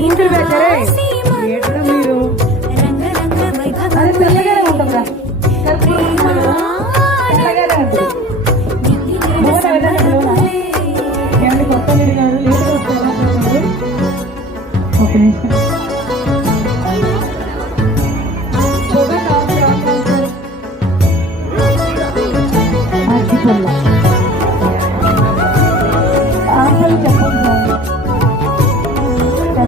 Google పెట్టారే ఏంటో మీరు అది తెల్లగానే ఉంటుందా తెల్లగానే ఉంటుంది కొత్త ఓకే